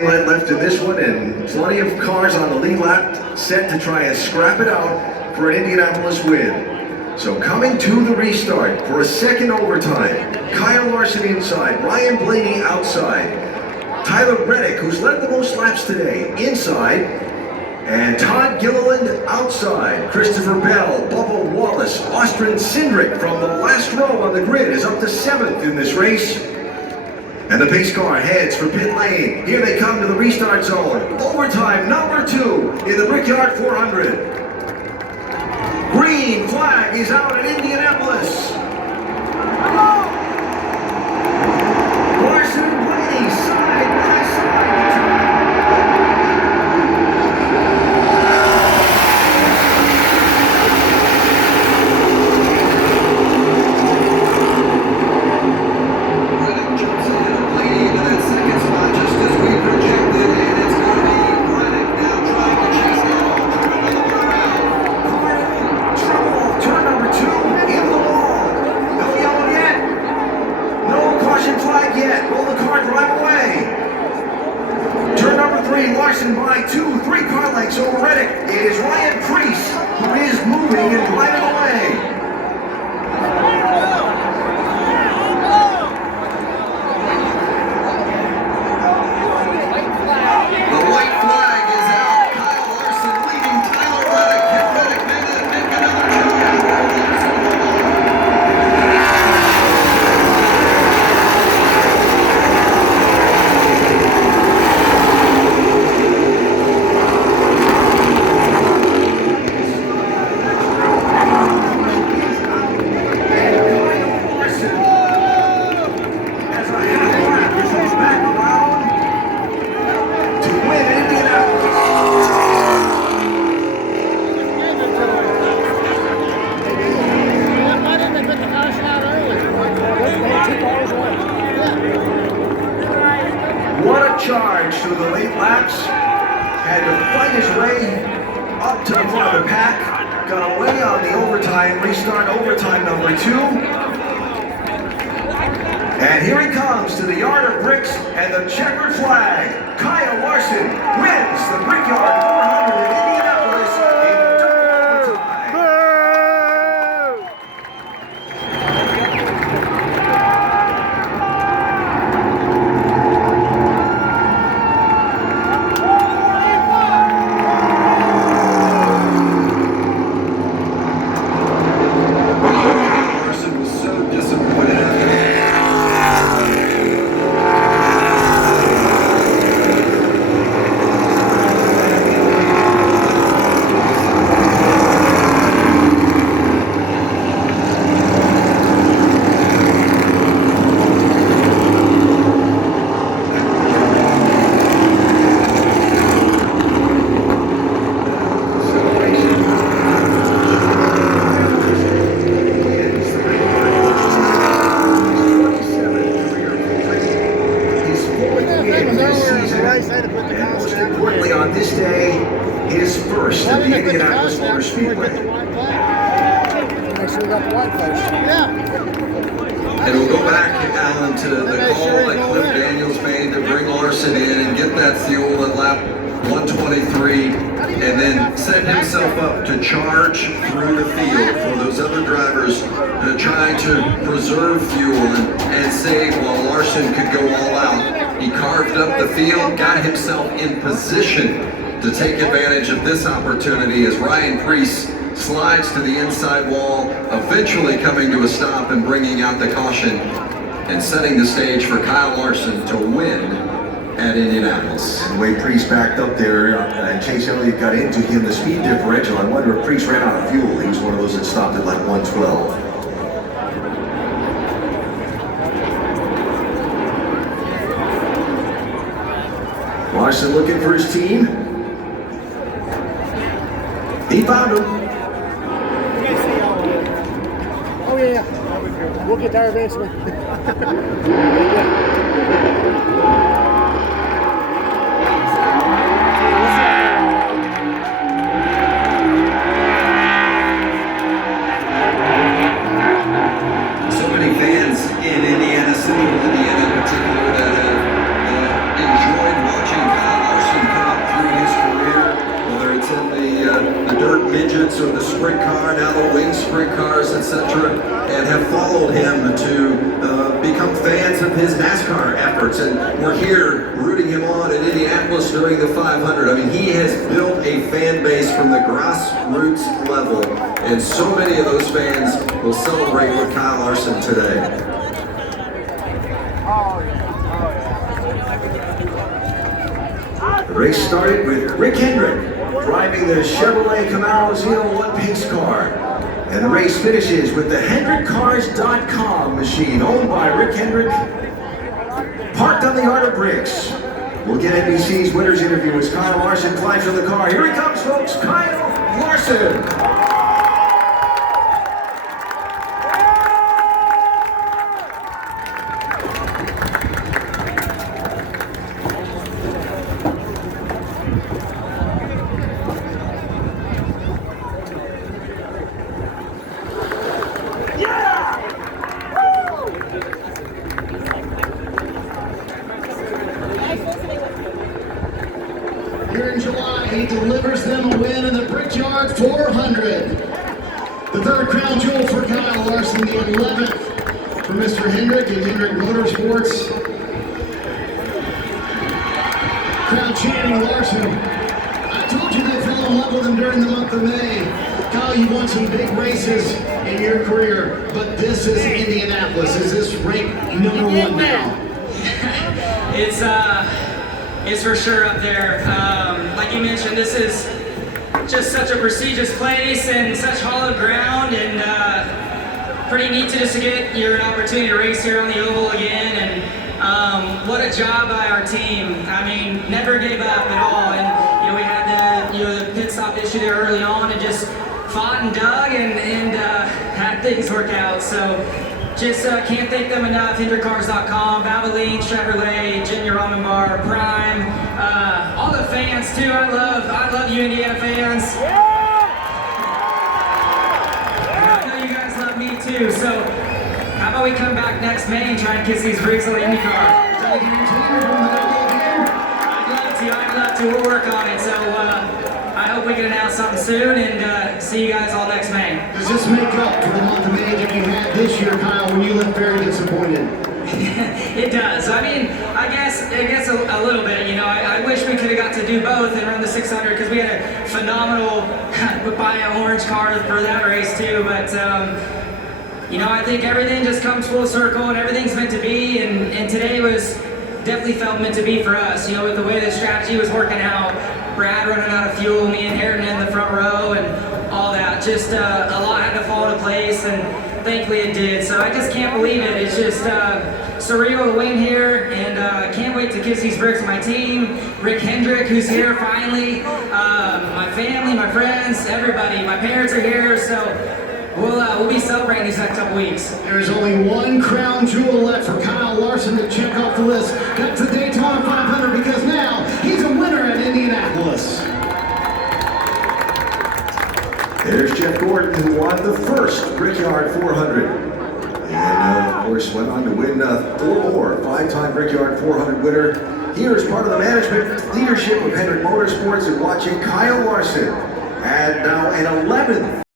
Left in this one, and plenty of cars on the lead lap set to try and scrap it out for an Indianapolis win. So coming to the restart for a second overtime, Kyle Larson inside, Ryan Blaney outside, Tyler Reddick, who's led the most laps today, inside, and Todd Gilliland outside. Christopher Bell, Bubba Wallace, Austin Cindric from the last row on the grid is up to 7th in this race. And the pace car heads for pit lane. Here they come to the restart zone. Overtime number 2 in the Brickyard 400. Green flag is out at Indianapolis. Larson and Blaney side by side. Larson by 2-3 car lengths over Reddick. It is Ryan Preece who is moving and driving away. The white flag is out. Kyle Larson leading Tyler Reddick. Can Reddick make another charge through the late laps, had to fight his way up to the front of the pack, got away on the overtime, restart overtime number 2. And here he comes to the yard of bricks and the checkered flag. Kyle Larson wins the Brickyard 400 in Indianapolis in double overtime. On this day, his first at the Indianapolis Motor Speedway. Make sure we got the white place. Yeah. And we'll go back, Alan, to the call that Cliff Daniels made to bring Larson in and get that fuel at lap 123, and then set himself up to charge through the field for those other drivers trying to preserve fuel and save while Larson could go all out. He carved up the field, got himself in position to take advantage of this opportunity as Ryan Preece slides to the inside wall, eventually coming to a stop and bringing out the caution and setting the stage for Kyle Larson to win at Indianapolis. And the way Preece backed up there and Chase Elliott got into him, the speed differential, I wonder if Preece ran out of fuel. He was one of those that stopped at like 112. Larson looking for his team. He found him. Oh yeah, we'll get there eventually. in Indiana City, Indiana in particular, that have enjoyed watching him on in Indianapolis during the 500. I mean, he has built a fan base from the grassroots level, and so many of those fans will celebrate with Kyle Larson today. The race started with Rick Hendrick driving the Chevrolet Camaro Z01 pace car. And the race finishes with the HendrickCars.com machine owned by Rick Hendrick, parked on the Art of Bricks. We'll get NBC's winner's interview as Kyle Larson climbs from the car. Here he comes, folks, Kyle Larson. Here in July, he delivers them a win in the Brickyard 400. The third crown jewel for Kyle Larson, the 11th for Mr. Hendrick and Hendrick Motorsports. Crowd chanting Larson. I told you they fell in love with him during the month of May. Kyle, you've won some big races in your career, but this is Indianapolis. Is this ranked number one now? It's for sure up there. Like you mentioned, this is just such a prestigious place and such hallowed ground, and pretty neat to just get your opportunity to race here on the oval again. And what a job by our team. I mean, never gave up at all. And we had the pit stop issue there early on, and just fought and dug and had things work out. So. Just can't thank them enough. HendrickCars.com, Valvoline, Chevrolet, Junior Ramen Bar, Prime, all the fans too. I love you, Indiana fans. I know you guys love me too. So how about we come back next May and try and kiss these bricks on the IndyCar? I'd love to. We'll work on it. So I hope we can announce something soon, and see you guys all next May. Does this make up for the month of May that you had this year, Kyle, when you left very disappointed? It does. I mean, I guess a little bit. I wish we could have got to do both and run the 600, because we had a phenomenal buy an orange car for that race too. But I think everything just comes full circle, and everything's meant to be. And today was definitely felt meant to be for us. With the way the strategy was working out. Brad running out of fuel, me and Harrington in the front row, and all that. Just a lot had to fall into place, and thankfully it did. So I just can't believe it. It's just surreal to win here, and I can't wait to kiss these bricks with my team. Rick Hendrick, who's here finally, my family, my friends, everybody. My parents are here, so we'll be celebrating these next couple weeks. There's only one crown jewel left for Kyle Larson to check off the list. Got to Daytona 500, because now he's a winner at Indianapolis. There's Jeff Gordon, who won the first Brickyard 400. And, of course, went on to win 4 more. 5-time Brickyard 400 winner. Here is part of the management leadership of Hendrick Motorsports, and watching Kyle Larson, and now an 11th